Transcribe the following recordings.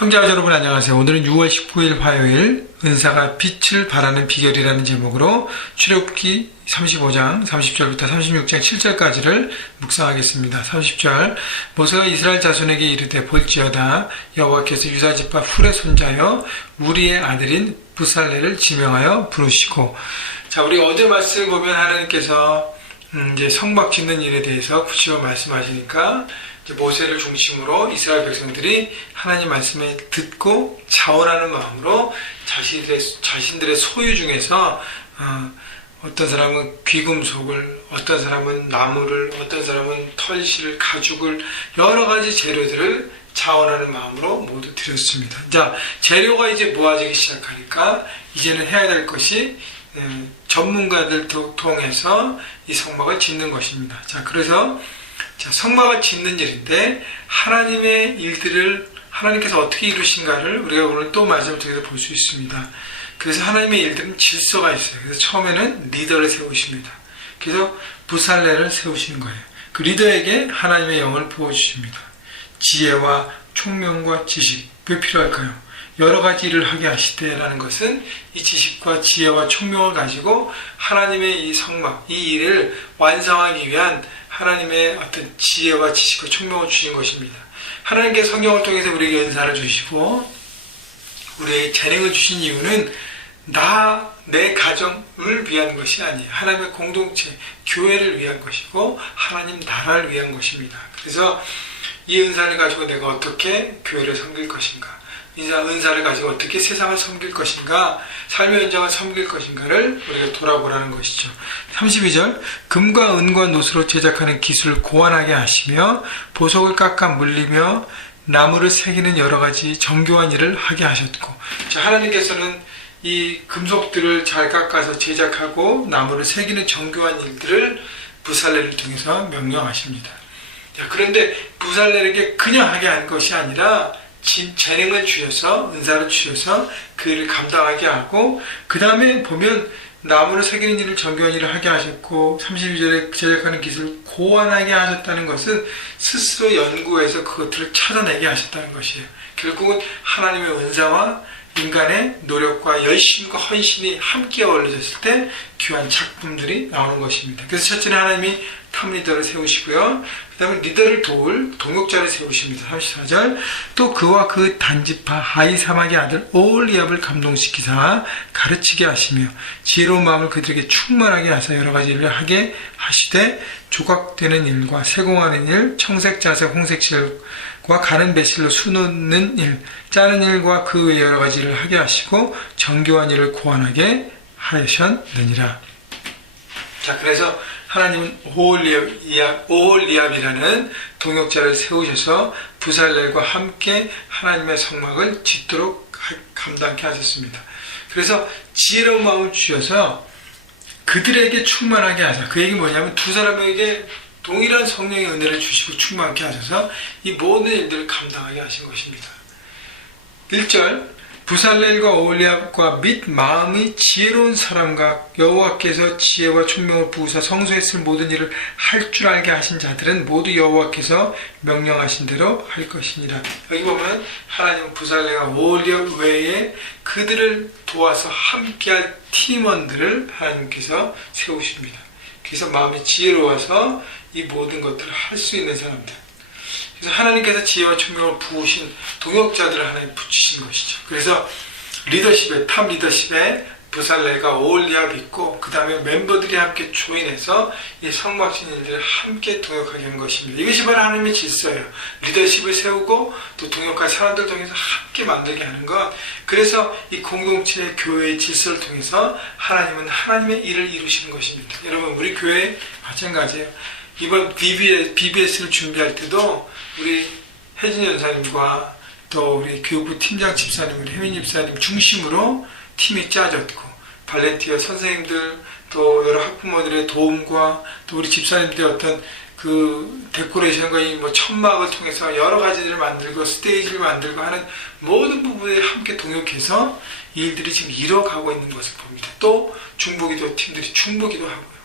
형제와 여러분 안녕하세요. 오늘은 6월 19일 화요일 은사가 빛을 발하는 비결이라는 제목으로 출애굽기 35장 30절부터 36장 7절까지를 묵상하겠습니다. 30절 모세가 이스라엘 자손에게 이르되 볼지어다 여호와께서 유다 지파 훌의 손자여 우리의 아들인 부살레를 지명하여 부르시고. 자, 우리 어제 말씀을 보면 하나님께서 이제 성막 짓는 일에 대해서 구체적으로 말씀하시니까 모세를 중심으로 이스라엘 백성들이 하나님 말씀을 듣고 자원하는 마음으로 자신들의 소유 중에서 어떤 사람은 귀금속을, 어떤 사람은 나무를, 어떤 사람은 털실을, 가죽을, 여러 가지 재료들을 자원하는 마음으로 모두 드렸습니다. 자, 재료가 이제 모아지기 시작하니까 이제는 해야 될 것이 전문가들 통해서 이 성막을 짓는 것입니다. 자, 그래서 성막을 짓는 일인데 하나님의 일들을 하나님께서 어떻게 이루신가를 우리가 오늘 또 말씀을 통해서 볼 수 있습니다. 그래서 하나님의 일들은 질서가 있어요. 그래서 처음에는 리더를 세우십니다. 그래서 부살레를 세우시는 거예요. 그 리더에게 하나님의 영을 부어주십니다. 지혜와 총명과 지식, 왜 필요할까요? 여러 가지 일을 하게 하시되라는 것은 이 지식과 지혜와 총명을 가지고 하나님의 이 성막, 이 일을 완성하기 위한 하나님의 어떤 지혜와 지식과 총명을 주신 것입니다. 하나님께서 성경을 통해서 우리에게 은사를 주시고 우리에게 재능을 주신 이유는 내 가정을 위한 것이 아니에요. 하나님의 공동체, 교회를 위한 것이고 하나님 나라를 위한 것입니다. 그래서 이 은사를 가지고 내가 어떻게 교회를 섬길 것인가, 은사를 가지고 어떻게 세상을 섬길 것인가, 삶의 현장을 섬길 것인가를 우리가 돌아보라는 것이죠. 32절 금과 은과 노수로 제작하는 기술을 고안하게 하시며 보석을 깎아 물리며 나무를 새기는 여러 가지 정교한 일을 하게 하셨고. 자, 하나님께서는 이 금속들을 잘 깎아서 제작하고 나무를 새기는 정교한 일들을 부살레를 통해서 명령하십니다. 자, 그런데 부살레에게 그냥 하게 한 것이 아니라 재능을 주셔서, 은사를 주셔서 그 일을 감당하게 하고, 그 다음에 보면 나무를 새기는 일을 정교한 일을 하게 하셨고, 32절에 제작하는 기술을 고안하게 하셨다는 것은 스스로 연구해서 그것들을 찾아내게 하셨다는 것이에요. 결국은 하나님의 은사와 인간의 노력과 열심과 헌신이 함께 어우러졌을 때 귀한 작품들이 나오는 것입니다. 그래서 첫째는 하나님이 탑리더를 세우시고요. 그 다음에 리더를 도울 동역자를 세우십니다. 34절 또 그와 그 단지파 하이사막의 아들 오홀리압을 감동시키사 가르치게 하시며 지혜로운 마음을 그들에게 충만하게 하사 여러 가지 일을 하게 하시되 조각되는 일과 세공하는 일, 청색, 자색, 홍색 실과 가는 배실로 수놓는 일, 짜는 일과 그 외 여러 가지 일을 하게 하시고 정교한 일을 고안하게 하셨느니라. 자, 그래서 하나님은 오홀리압이라는 동역자를 세우셔서 부살렐과 함께 하나님의 성막을 짓도록 감당케 하셨습니다. 그래서 지혜로운 마음을 주셔서 그들에게 충만하게 하사, 그 얘기 뭐냐면 두 사람에게 동일한 성령의 은혜를 주시고 충만하게 하셔서 이 모든 일들을 감당하게 하신 것입니다. 1절 부살렐과 오홀리압과 및 마음이 지혜로운 사람과 여호와께서 지혜와 총명을 부으사 성소했을 모든 일을 할 줄 알게 하신 자들은 모두 여호와께서 명령하신 대로 할 것이니라. 여기 보면 하나님은 부살렐과 오홀리압 외에 그들을 도와서 함께할 팀원들을 하나님께서 세우십니다. 그래서 마음이 지혜로워서 이 모든 것들을 할 수 있는 사람들, 그래서 하나님께서 지혜와 총명을 부으신 동역자들을 하나님 붙이신 것이죠. 그래서 리더십에, 탑 리더십에 부살렐과 오홀리압이 있고, 그 다음에 멤버들이 함께 조인해서 이 성막 짓는 일들을 함께 동역하게 한 것입니다. 이것이 바로 하나님의 질서예요. 리더십을 세우고 또 동역할 사람들 통해서 함께 만들게 하는 것. 그래서 이 공동체 교회의 질서를 통해서 하나님은 하나님의 일을 이루시는 것입니다. 여러분, 우리 교회 마찬가지예요. 이번 BBS를 준비할 때도 우리 혜진 연사님과 또 우리 교육부 팀장 집사님, 우리 혜민 집사님 중심으로 팀이 짜졌고, 발렌티어 선생님들, 또 여러 학부모들의 도움과 또 우리 집사님들의 어떤 그 데코레이션과 이 천막을 통해서 여러 가지들을 만들고 스테이지를 만들고 하는 모든 부분에 함께 동역해서 이 일들이 지금 이뤄가고 있는 것을 봅니다. 또 중보기도 팀들이 중보기도 하고요.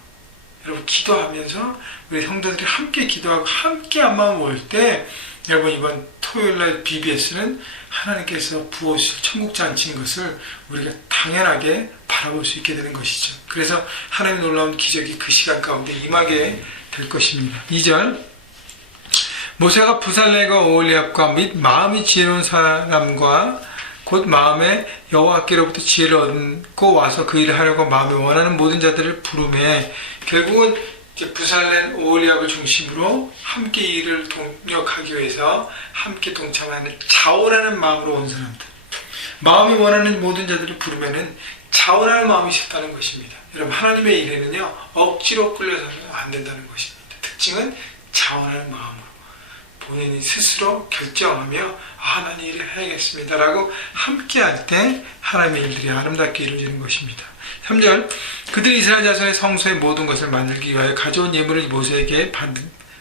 여러분, 기도하면서 우리 성도들이 함께 기도하고 함께 한 마음 모일 때, 여러분 이번 토요일날 BBS는 하나님께서 부어주실 천국잔치인 것을 우리가 당연하게 바라볼 수 있게 되는 것이죠. 그래서 하나님의 놀라운 기적이 그 시간 가운데 임하게 될 것입니다. 2절, 모세가 부살레가 오홀리압과 및 마음이 지혜로운 사람과 곧 마음에 여호와께로부터 지혜를 얻고 와서 그 일을 하려고 마음에 원하는 모든 자들을 부르매, 결국은 이제 부살렌 오홀리압을 중심으로 함께 이 일을 동력하기 위해서 함께 동참하는 자원하는 마음으로 온 사람들, 마음이 원하는 모든 자들을 부르면은 자원하는 마음이 있었다는 것입니다. 여러분, 하나님의 일에는요 억지로 끌려서는 안 된다는 것입니다. 특징은 자원하는 마음으로 본인이 스스로 결정하며 난 이 일을 해야겠습니다 라고 함께 할 때 하나님의 일들이 아름답게 이루어지는 것입니다. 3절, 그들이 이스라엘 자손의 성소의 모든 것을 만들기 위하여 가져온 예물을 모세에게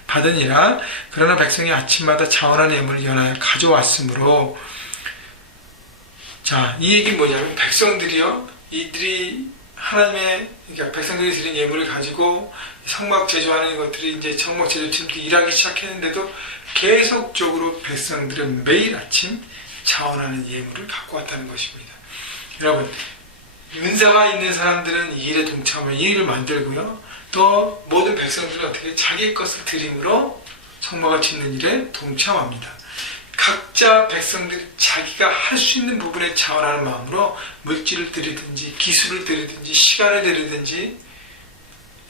받으니라. 그러나 백성이 아침마다 자원한 예물을 연하여 가져왔으므로, 자, 이 얘기는 뭐냐면 백성들이요, 이들이 하나님의, 그러니까 백성들이 드린 예물을 가지고 성막 제조하는 것들이 이제 성막 제조팀들이 일하기 시작했는데도 계속적으로 백성들은 매일 아침 자원하는 예물을 갖고 왔다는 것입니다. 여러분, 은사가 있는 사람들은 이 일에 동참하며 이 일을 만들고요, 또 모든 백성들은 어떻게 자기 것을 드림으로 성막을 짓는 일에 동참합니다. 각자 백성들이 자기가 할 수 있는 부분에 자원하는 마음으로 물질을 드리든지 기술을 드리든지 시간을 드리든지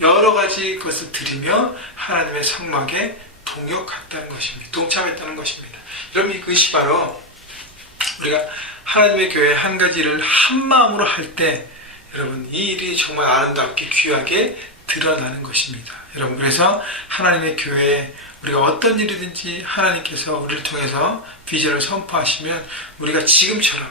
여러 가지 것을 드리며 하나님의 성막에 동역했다는 것입니다. 동참했다는 것입니다. 여러분, 이것이 바로 우리가 하나님의 교회에 한 가지 일을 한 마음으로 할 때 여러분, 이 일이 정말 아름답게 귀하게 드러나는 것입니다. 여러분, 그래서 하나님의 교회에 우리가 어떤 일이든지 하나님께서 우리를 통해서 비전을 선포하시면 우리가 지금처럼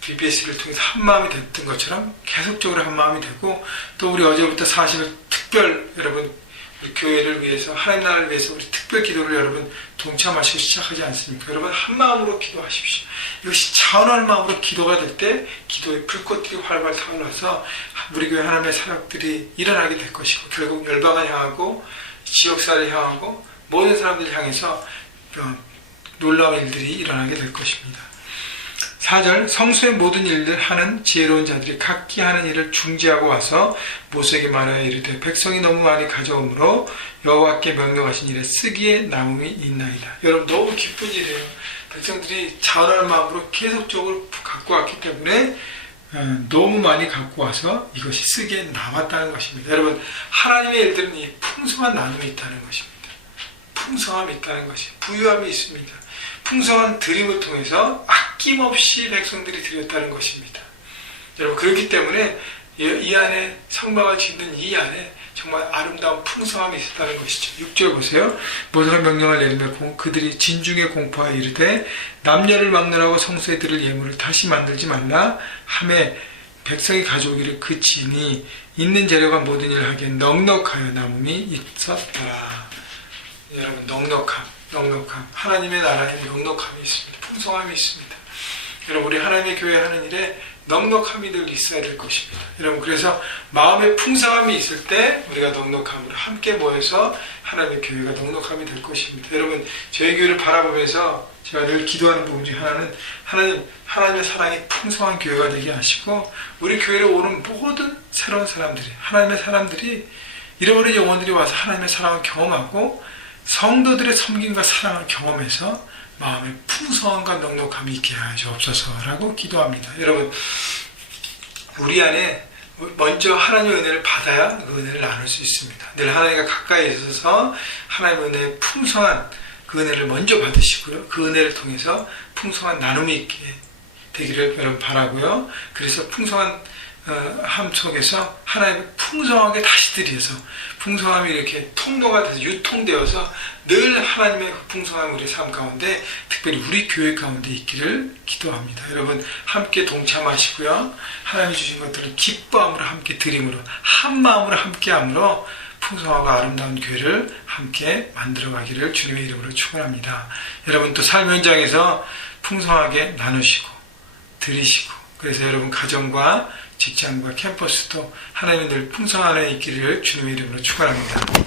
BBS를 통해서 한 마음이 됐던 것처럼 계속적으로 한 마음이 되고, 또 우리 어제부터 40일 특별, 여러분, 우리 교회를 위해서, 하나님 나라를 위해서 우리 특별 기도를 여러분 동참하시고 시작하지 않습니까? 여러분, 한 마음으로 기도하십시오. 이것이 자원하는 마음으로 기도가 될 때 기도의 불꽃들이 활발 타올라서 우리 교회 하나님의 사역들이 일어나게 될 것이고, 결국 열방을 향하고 지역사를 향하고 모든 사람들을 향해서 놀라운 일들이 일어나게 될 것입니다. 4절, 성소의 모든 일들 하는 지혜로운 자들이 각기 하는 일을 중지하고 와서 모세에게 말하여 이르되, 백성이 너무 많이 가져오므로 여호와께 명령하신 일에 쓰기에 남음이 있나이다. 여러분, 너무 기쁜 일이에요. 백성들이 자원하는 마음으로 계속적으로 갖고 왔기 때문에 너무 많이 갖고 와서 이것이 쓰기에 남았다는 것입니다. 여러분, 하나님의 일들은 이 풍성한 나눔이 있다는 것입니다. 풍성함이 있다는 것이, 부유함이 있습니다. 풍성한 드림을 통해서 아낌없이 백성들이 드렸다는 것입니다. 여러분, 그렇기 때문에 이 안에 성막을 짓는 이 안에 정말 아름다운 풍성함이 있었다는 것이죠. 6절 보세요. 모세가 명령을 내리며 그들이 진중에 공포하여 이르되, 남녀를 막론하고 성소에 드릴 예물을 다시 만들지 말라 하매, 백성이 가져오기를 그치니 있는 재료가 모든 일을 하기에 넉넉하여 남음이 있었더라. 여러분, 넉넉함. 하나님의 나라에 넉넉함이 있습니다. 풍성함이 있습니다. 여러분, 우리 하나님의 교회 하는 일에 넉넉함이 늘 있어야 될 것입니다. 여러분, 그래서 마음의 풍성함이 있을 때 우리가 넉넉함으로 함께 모여서 하나님의 교회가 넉넉함이 될 것입니다. 여러분, 저희 교회를 바라보면서 제가 늘 기도하는 부분 중 하나는 하나님의 사랑이 풍성한 교회가 되게 하시고, 우리 교회로 오는 모든 새로운 사람들이, 하나님의 사람들이, 잃어버린 영혼들이 와서 하나님의 사랑을 경험하고 성도들의 섬김과 사랑을 경험해서 마음의 풍성함과 넉넉함이 있게 하시옵소서라고 기도합니다. 여러분, 우리 안에 먼저 하나님의 은혜를 받아야 그 은혜를 나눌 수 있습니다. 늘 하나님과 가까이 있어서 하나님의 은혜의 풍성한 그 은혜를 먼저 받으시고요, 그 은혜를 통해서 풍성한 나눔이 있게 되기를 여러분 바라고요. 그래서 풍성한 함 속에서 하나님의 풍성하게 다시 드려서 풍성함이 이렇게 통로가 돼서 유통되어서 늘 하나님의 그 풍성함이 우리 삶 가운데, 특별히 우리 교회 가운데 있기를 기도합니다. 여러분, 함께 동참하시고요, 하나님이 주신 것들을 기뻐함으로 함께 드림으로 한 마음으로 함께함으로 풍성하고 아름다운 교회를 함께 만들어가기를 주님의 이름으로 축원합니다. 여러분, 또 삶 현장에서 풍성하게 나누시고 드리시고, 그래서 여러분 가정과 직장과 캠퍼스도 하나님의 늘 풍성한 안에 있기를 주님의 이름으로 축원합니다.